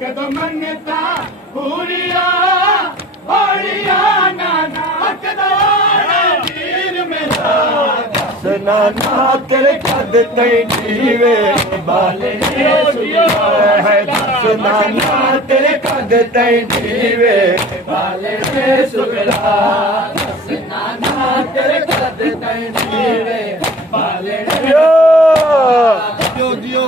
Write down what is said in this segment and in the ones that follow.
कदों मनता पूरिया होड़िया नाना वीर मेरा नाना तेरे कद तई जीवे बालने सुगरा है नाना तेरे कद तई जीवे बालने सुगरा नाना तेरे कद तई जीवे बालने जियो जियो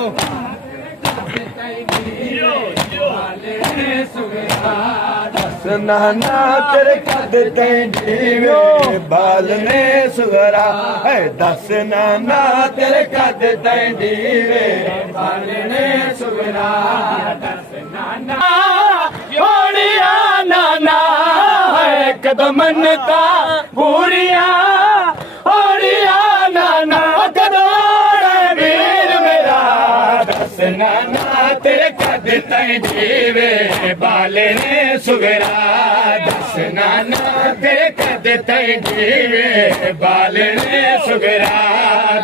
नाना तेरे कद तई जीवे बालने सुगरा है दस नाना तेरे कद तई जीवे बालने सुगरा दस नाना होड़िया नाना है कदों मनता पूरिया होड़िया नाना कदों वीर मेरा दस नाना तेरे कद तई जीवे बालने सुगरा दस नाना तेरे कद तई जीवे बालने सुगरा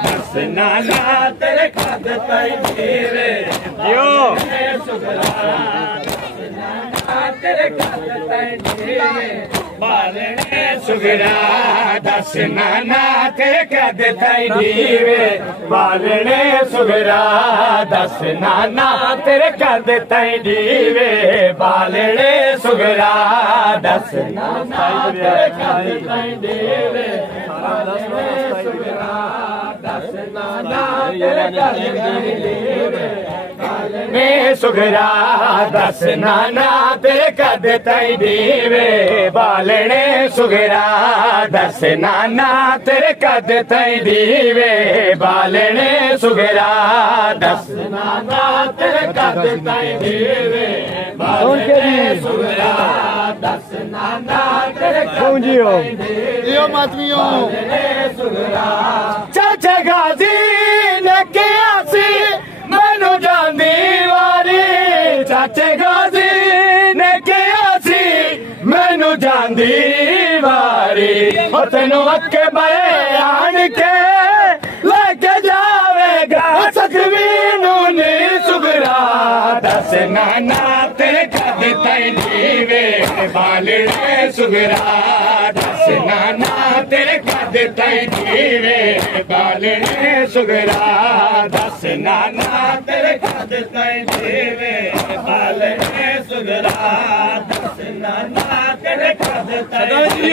दस नाना तेरे कद तई जीवे बालने सुगरा तेरे कद तई जीवे बालने सुगरा दस नाना तेरे कद तई जीवे बालने सुगरा दस नाना तेरे कद तई जीवे बालने सुगरा दस नाना तेरे कद तई जीवे बालने सुगरा दस नाना तेरे कद तई जीवे बालने सुगरा दस नाना तेरे कद तई जीवे बालने सुगरा दस नाना तेरे कद तई जीवे बालने सुगरा दस नाना तेरे कद तई जीवे बालने सुगरा दस नाना तेरे कद तई जीवे बालने सुगरा चाचा गाजी ने किया सी मैनू जांदी वारी चाचे गाजी ने किया सी मैनू जांदी वारी तेनू अक्के बड़े आन के लेके जावेगा सखवीनू नी सुगरा दस नाना तेरे कद तई जीवे बालने सुगरा दस नाना तेरे कद तई जीवे बालने सुगरा दस नाना तेरे कद तई जीवे बालने सुगरा दस नाना तेरे कद तई